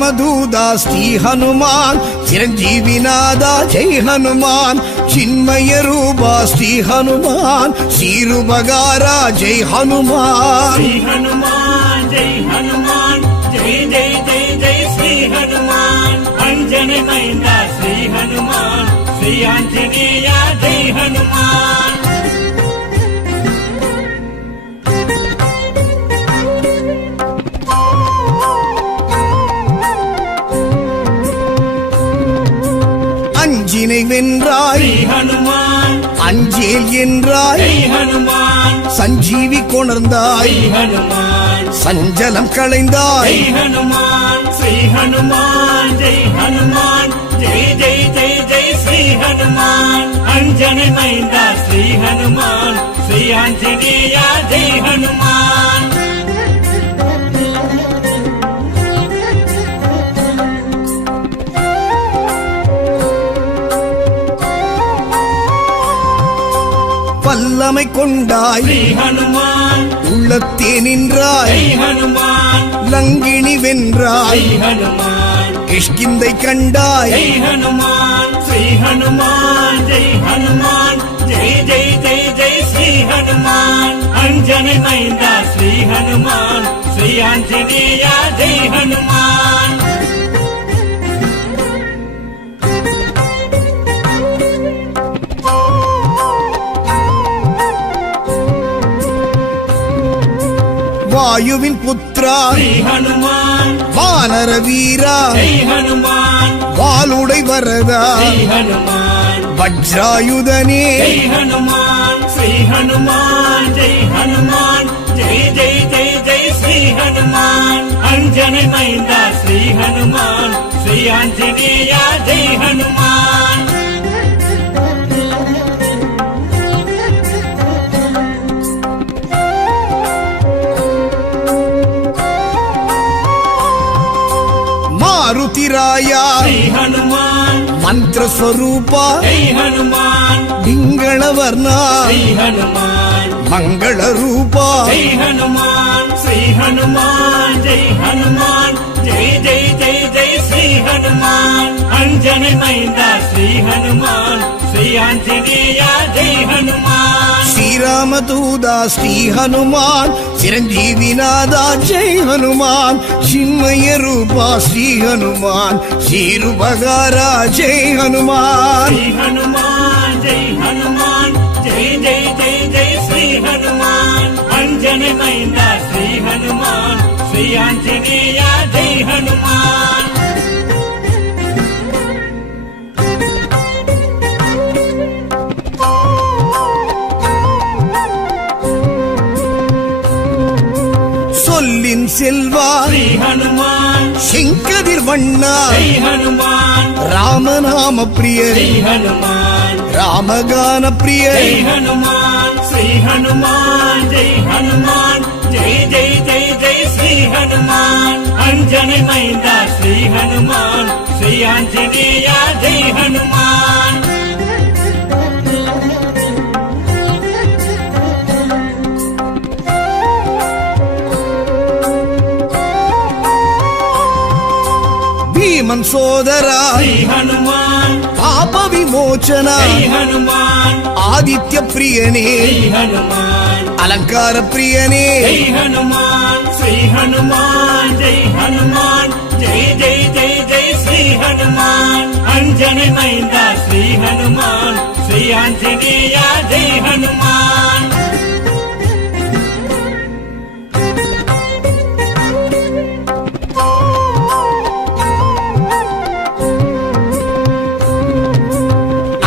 శ్రీరామదూత శ్రీ హనుమాన్ చిరంజీవినాథ జై హనుమాన్ చిన్మయ రూప శ్రీ హనుమాన్ శ్రీరుబగారా జై హనుమాన్ శ్రీ హనుమాన్ జై హనుమాన్ జై జై జై జై శ్రీ హనుమాన్ అంజనమైంద శ్రీ హనుమాన్ శ్రీ ఆంజనేయ జై హనుమాన్ அஞ்சினை வென்றாய் ஸ்ரீ ஹனுமான் அஞ்சேல் என்றாய் ஜெய் ஹனுமான் சஞ்சீவி கொணர்ந்தாய் ஸ்ரீ ஹனுமான் சஞ்சலம் களைந்தாய் ஜெய் ஹனுமான் ஸ்ரீ ஹனுமான் ஜெய் ஹனுமான் ஜெய் ஜெய் ஜெய் ஜெய் ஸ்ரீ ஹனுமான் அஞ்சனை மைந்தா ஸ்ரீ ஹனுமான் ஸ்ரீ ஆஞ்சநேய ஜெய் ஹனுமான் வல்லமை கொண்டாய் ஸ்ரீ ஹனுமான் உள்ளத்தே நின்றாய் ஜெய் ஹனுமான் லங்கினி வென்றாய் ஸ்ரீ ஹனுமான் கிஷ்கிந்தை கண்டாய் ஜெய் ஹனுமான் ஸ்ரீ ஹனுமான் ஜெய் ஹனுமான் ஜெய் ஜெய் ஜெய் ஜெய் ஸ்ரீ ஹனுமான் அஞ்சனை மைந்தா ஸ்ரீ ஹனுமான் ஸ்ரீ ஆஞ்சநேய ஜெய் ஹனுமான் வாயுவின் புத்ரா ஸ்ரீ ஹனுமான் வானர வீரா ஜெய் ஹனுமான் வாளுடை வரதா ஸ்ரீ ஹனுமான் வஜ்ராயுதனே ஜெய் ஹனுமான் ஸ்ரீ ஹனுமான் ஜெய் ஹனுமான் ஜெய் ஜெய் ஜெய் ஜெய் ஸ்ரீ ஹனுமான் அஞ்சனை மைந்தா ஸ்ரீ ஹனுமான் ஸ்ரீ ஆஞ்சநேய ஜெய் ஹனுமான் మారుతిరాయా శ్రీ హనుమాన్ మంత్ర స్వరూప జై హనుమాన్ పింగళ వర్ణ శ్రీ హనుమాన్ మంగళ రూప జై హనుమాన్ శ్రీ హనుమాన్ జై హనుమాన్ జై జై జై జై శ్రీ హనుమాన్ అంజని మైంద శ్రీ హనుమాన్ శ్రీ ఆంజనేయ జై హనుమాన్ శ్రీరామదూత శ్రీ హనుమాన్ చిరంజీవినాథ జై హనుమాన్ చిన్మయ రూప శ్రీ హనుమాన్ శ్రీరుబగారా జై హనుమాన్ శ్రీ హనుమాన్ జై హనుమాన్ జై జై జై జై శ్రీ హనుమాన్ అంజని మైంద శ్రీ హనుమాన్ శ్రీ ఆంజనేయ జై హనుమాన్ சொல்லின் செல்வா శ్రీ హనుమాన్ செங்கதிர் வண்ணா జై హనుమాన్ ராமநாம பிரிய శ్రీ హనుమాన్ ராமகான பிரிய జై హనుమాన్ శ్రీ హనుమాన్ జై హనుమాన్ జై జై జై జై శ్రీ హనుమాన్ అంజని మైంద శ్రీ హనుమాన్ శ్రీ ఆంజనేయ జై హనుమాన్ భీమన్ సోదరా శ్రీ హనుమాన్ పాప విమోచన జై హనుమాన్ ఆదిత్య ప్రియనే శ్రీ హనుమాన్ అలంకార ప్రియనే జై హనుమాన్ శ్రీ హనుమాన్ జై హనుమాన్ జై జై జై జై శ్రీ హనుమాన్ అంజని మైంద శ్రీ హనుమాన్ శ్రీ ఆంజనేయ జై హనుమాన్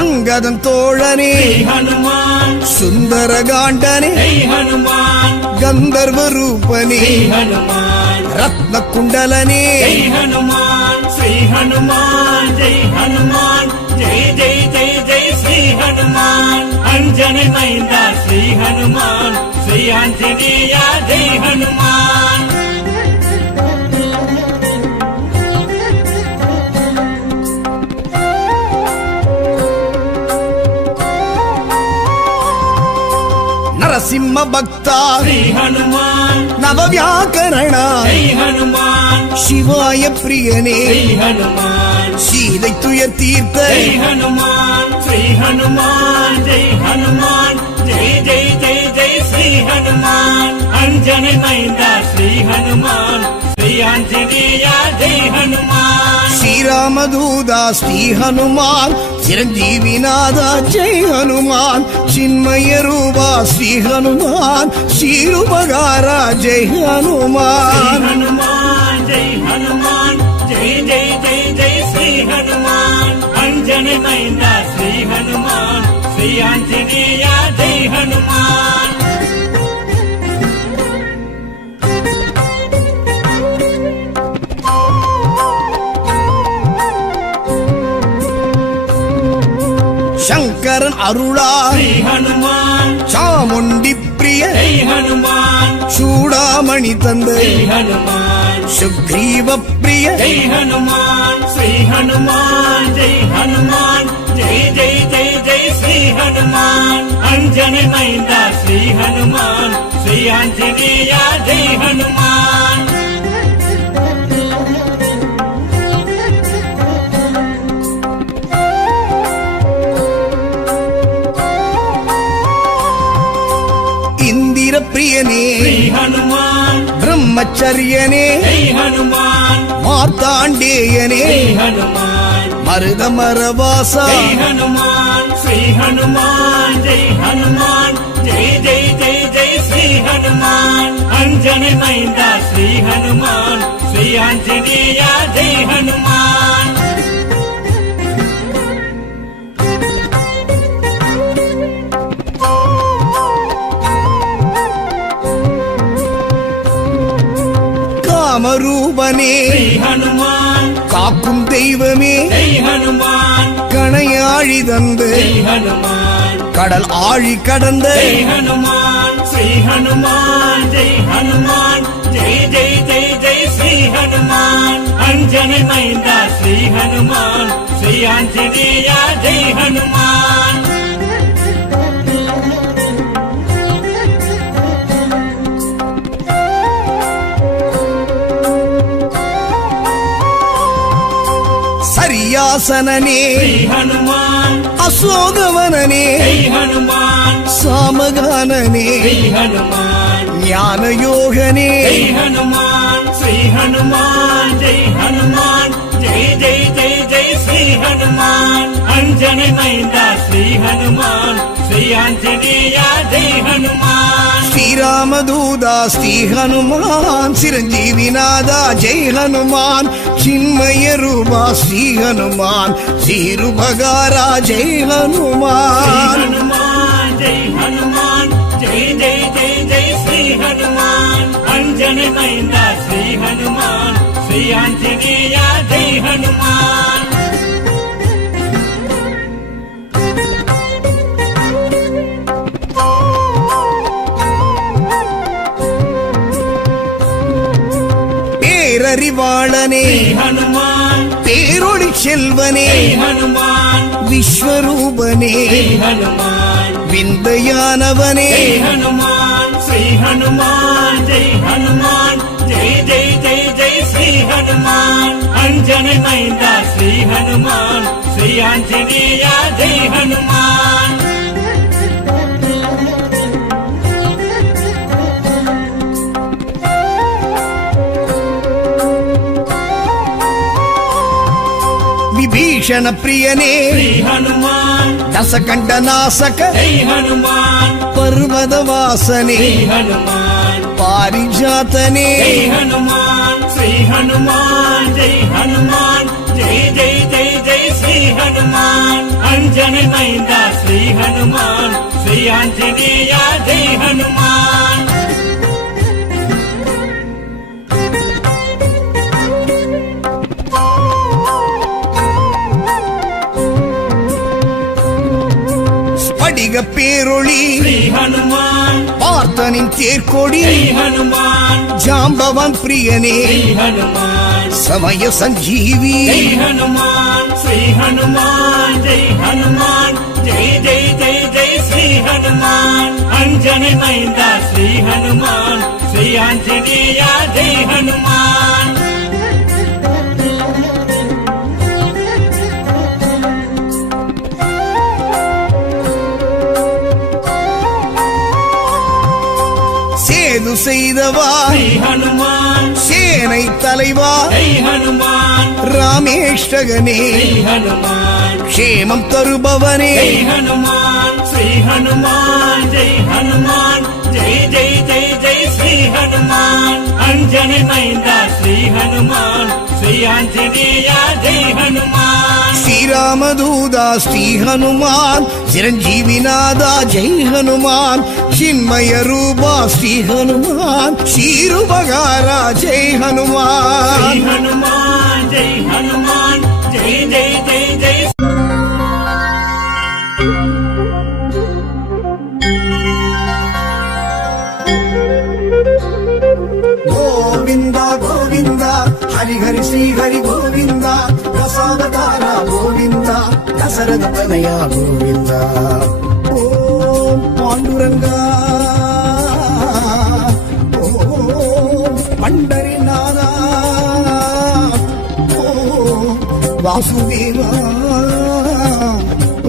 అంగదం తోళనే శ్రీ హనుమాన్ సుందరగాండనే జై హనుమాన్ గంధర్వ రూపనే శ్రీ హనుమాన్ రత్న కుండలనే జై హనుమాన్ శ్రీ హనుమాన్ జై హనుమాన్ జై జై జై జై శ్రీ హనుమాన్ అంజని మైంద శ్రీ హనుమాన్ శ్రీ ఆంజనేయ జై హనుమాన్ నరసింహ భక్త శ్రీ హనుమాన్ నవవ్యాకరణ జై హనుమాన్ శివాయ ప్రియనే శ్రీ హనుమాన్ சீதை துயர் தீர்த்த జై హనుమాన్ శ్రీ హనుమాన్ జై హనుమాన్ జై జై జై జై శ్రీ హనుమాన్ అంజని మైంద శ్రీ హనుమాన్ శ్రీ ఆంజనేయ జై హనుమాన్ శ్రీరామదూదా శ్రీ హనుమాన్ చిరంజీవినాథ జై హనుమాన్ చిన్మయ రూపా శ్రీ హనుమాన్ శ్రీరుపగార జై శ్రీ హనుమాన్ హనుమాన్ జై హనుమాన్ జై జై జై జై శ్రీ హనుమాన్ అంజని మైంద శ్రీ హనుమాన్ శ్రీ ఆంజనేయ జై హనుమాన్ శంకరన్ అరుళా శ్రీ హనుమాన్ చాముండి ప్రియ జై హనుమాన్ చూడామణి తండ్రి శ్రీ హనుమాన్ సుగ్రీవ ప్రియ జై హనుమాన్ శ్రీ హనుమాన్ జై హనుమాన్ జై జై జై జై శ్రీ హనుమాన్ అంజని మైంద శ్రీ హనుమాన్ శ్రీ ఆంజనేయ జై హనుమాన్ ఇందిర ప్రియనే శ్రీ హనుమాన్ బ్రహ్మచర్యనే జై హనుమాన్ మార్తాండేయనే శ్రీ హనుమాన్ మరుదమరవాస జై హనుమాన్ శ్రీ హనుమాన్ జై హనుమాన్ జై జై జై జై శ్రీ హనుమాన్ అంజని మైంద శ్రీ హనుమాన్ శ్రీ ఆంజనేయ జై హనుమాన్ காமரூபனே శ్రీ హనుమాన్ காக்கும் தெய்வமே జై హనుమాన్ கணையாழி தந்து జై హనుమాన్ கடல் ஆழி கடந்த జై హనుమాన్ శ్రీ హనుమాన్ జై హనుమాన్ జై జై జై జై శ్రీ హనుమాన్ అంజని మైంద శ్రీ హనుమాన్ శ్రీ ఆంజనేయ జై హనుమాన్ சரியாசனனே శ్రీ హనుమాన్ அசோகவனனே జై హనుమాన్ சாமகானனே శ్రీ హనుమాన్ ஞானயோகனே జై హనుమాన్ శ్రీ హనుమాన్ జై హనుమాన్ జై జై జై జై శ్రీ హనుమాన్ అంజని మైంద శ్రీ హనుమాన్ శ్రీ ఆంజనేయ జై హనుమాన్ శ్రీరామదూదా శ్రీ హనుమాన్ చిరంజీవినాథ జై హనుమాన్ చిన్మయ రూపా శ్రీ హనుమాన్ శ్రీరుపగారా జై శ్రీ హనుమాన్ హనుమాన్ జై హనుమాన్ జై జై జై జై శ్రీ హనుమాన్ అంజని మైంద శ్రీ హనుమాన్ శ్రీ ఆంజనేయ జై హనుమాన్ பேரறிவாளனே శ్రీ హనుమాన్ பேரொளி செல்வனே జై హనుమాన్ விஸ்வரூபனே శ్రీ హనుమాన్ விந்தையானவனே జై హనుమాన్ శ్రీ హనుమాన్ జై హనుమాన్ జై జై జై జై శ్రీ హనుమాన్ అంజని మైంద శ్రీ హనుమాన్ శ్రీ ఆంజనేయ జై హనుమాన్ విభీషణ ప్రియనే శ్రీ హనుమాన్ దశకంఠ నాశక జై హనుమాన్ పర్వతవాసనే శ్రీ హనుమాన్ పారిజాతనే జై హనుమాన్ శ్రీ హనుమాన్ జై హనుమాన్ జై జై జై జై శ్రీ హనుమాన్ అంజని మైంద శ్రీ హనుమాన్ శ్రీ ఆంజనేయ జై హనుమాన్ ஸ்படிக பேரொளி శ్రీ హనుమాన్ பார்த்தனின் தேர்கொடி జై హనుమాన్ ஜாம்பவன் பிரியனே శ్రీ హనుమాన్ సమయ సంజీవి జై హనుమాన్ శ్రీ హనుమాన్ జై హనుమాన్ జై జై జై జై శ్రీ హనుమాన్ అంజని அஞ்சனை மைந்தா ஸ்ரீ ஹனுமான் ஸ்ரீ ஆஞ்சநேயா ஜெய் ஹனுமான் சேது செய்தவா ஸ்ரீ ஹனுமான் சேனை தலைவா ஜெய் ஹனுமான் ராமேஷ்டகனே ஸ்ரீ ஹனுமான் க்ஷேமம் தருபவனே ஜெய் ஹனுமான் ஸ்ரீ ஹனுமான் ஜெய் ஹனுமான் ஜெய் ஜெய் ஜெய் ஜெய் ஸ்ரீ ஹனுமான் அஞ்சனை மைந்தா ஸ்ரீ ஹனுமான் ஸ்ரீ ஆஞ்சநேயா ஜெய் ஹனுமான் ஸ்ரீராமதூதா ஸ்ரீ ஹனுமான் சிரஞ்சீவிநாதா ஜெய் ஹனுமான் சின்மய ரூபா ஸ்ரீ ஹனுமான் ஸ்ரீருபகாரா ஜெய் ஹனுமான் ஸ்ரீ ஹனுமான் ஜெய் ஹனுமான் ஜெய் ஜெய் ஜெய் ஜெய் கோவிந்தா கோவிந்தா ஹரி ஹரி ஸ்ரீ ஹரி கோவிந்தா ரசாவதார கோவிந்தா தசரத தனயா கோவிந்தா ஓம் பாண்டுரங்கா ஓம் பண்டரிநாதா ஓம் வாசுதேவா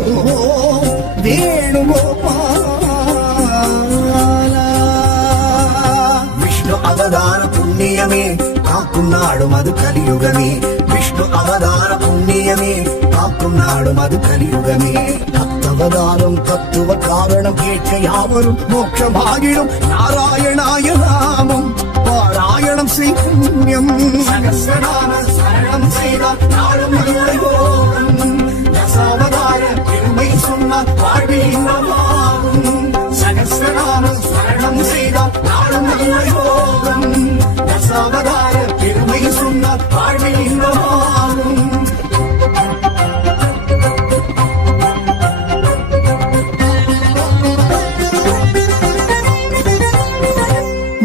ஓம் வேணுகோபாலா விஷ்ணு அவதார புண்ணியமே காக்கும் நாடும் அது கலியுகமே விஷ்ணு அவதார புண்ணியமே காக்கும் நாடும் அது கலியுகமே தத்தவதாரம் தத்துவ காரணம் கேட்க யாவரும் மோட்சமாகிடும் நாராயணாய நாமம் பாராயணம் செய் புண்ணியம் சகஸ்ரநாம சரணம் செய்தால் நாடும் நல்ல யோகம் தசாவதார பெருமை சொன்னால் வாழ்வில் இன்பமாகும் சகஸ்ரநாம சரணம் செய்தால் நாடும் நல்ல யோகம் தசாவதார பெருமை சொன்னால் வாழ்வில் இன்பமாகும்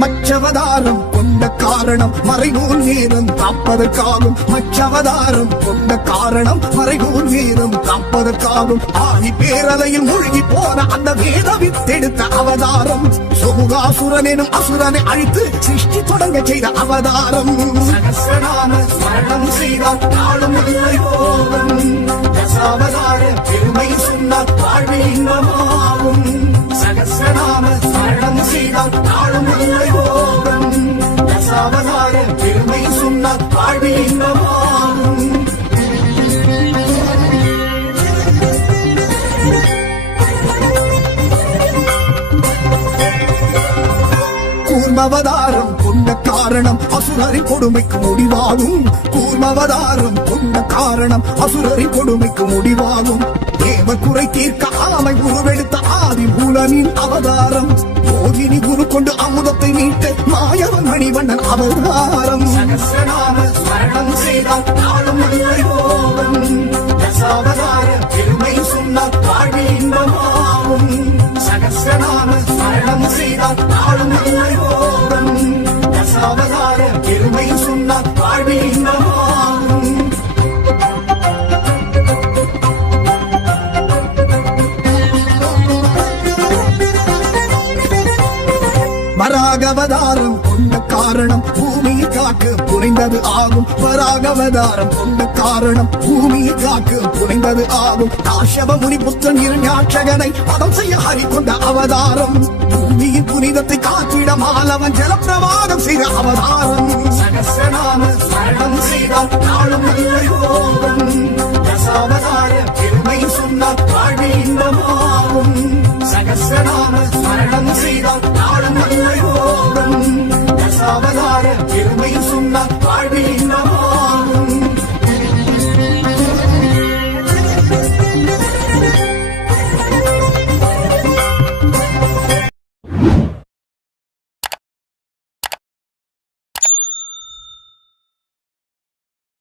மச்சவதாரம் கொண்ட காரணம் மறைநூல் வீரம் காப்பதற்காகும் மச்சவதாரம் கொண்ட காரணம் மறைநூல் வீரம் காப்பதற்காகும் ஆகி பேரலையில் மூழ்கி போன அந்த வேத வித்தெடுத்த அவதாரம் சுமுகாசுரன் எனும் அசுரனை அழித்து சிருஷ்டி தொடங்க செய்த அவதாரம் சகஸ்ரநாம ஸ்மரணம் செய்தால் நாளும் நல்ல யோகம் தசாவதார பெருமை சொன்னால் வாழ்வில் இன்பமாகும் சகஸ்ரநாம ஸ்மரணம் செய்தால் நாளும் நல்ல யோகம் தசாவதார பெருமை சொன்னால் வாழ்வில் இன்பமாகும் கூர்மவதாரம் கொண்ட காரணம் அசுரரின் கொடுமைக்கு முடிவாகும் கூர்மவதாரம் கொண்ட காரணம் அசுரரின் கொடுமைக்கு முடிவாகும் தேவ குறை தீர்க்க ஆமை உருவெடுத்த ஆதி மூலனின் அவதாரம் போதினி குரு கொண்டு அமுதத்தை மீட்ட மாயவன் மணிவண்ணன் அவதாரம் சகஸ்ரநாம ஸ்மரணம் செய்தால் நாளும் நல்ல யோகம் தசாவதார பெருமை சொன்னால் வாழ்வில் இன்பமாகும் சகஸ்ரநாம ஸ்மரணம் செய்தால் நாளும் நல்ல யோகம் தசாவதார பெருமை சொன்னால் வாழ்வில் இன்பமாகும் வராகவதாரம் கொண்ட காரணம் பூமியை காக்க புரிந்தது ஆகும் வராகவதாரம் கொண்ட காரணம் பூமியை காக்க புரிந்தது ஆகும் காஷ்யப முனி புத்தன் இரண்யாட்சகனை பதம் செய்ய ஹரி கொண்ட அவதாரம் பூமியின் புனிதத்தை காத்திட மாலவன் ஜலப்பிரவாகம் செய்த அவதாரம் சகஸ்ரநாம ஸ்மரணம் செய்தால் நாளும் நல்ல யோகம் தசாவதார பெருமை சொன்னால் வாழ்வில் இன்பம்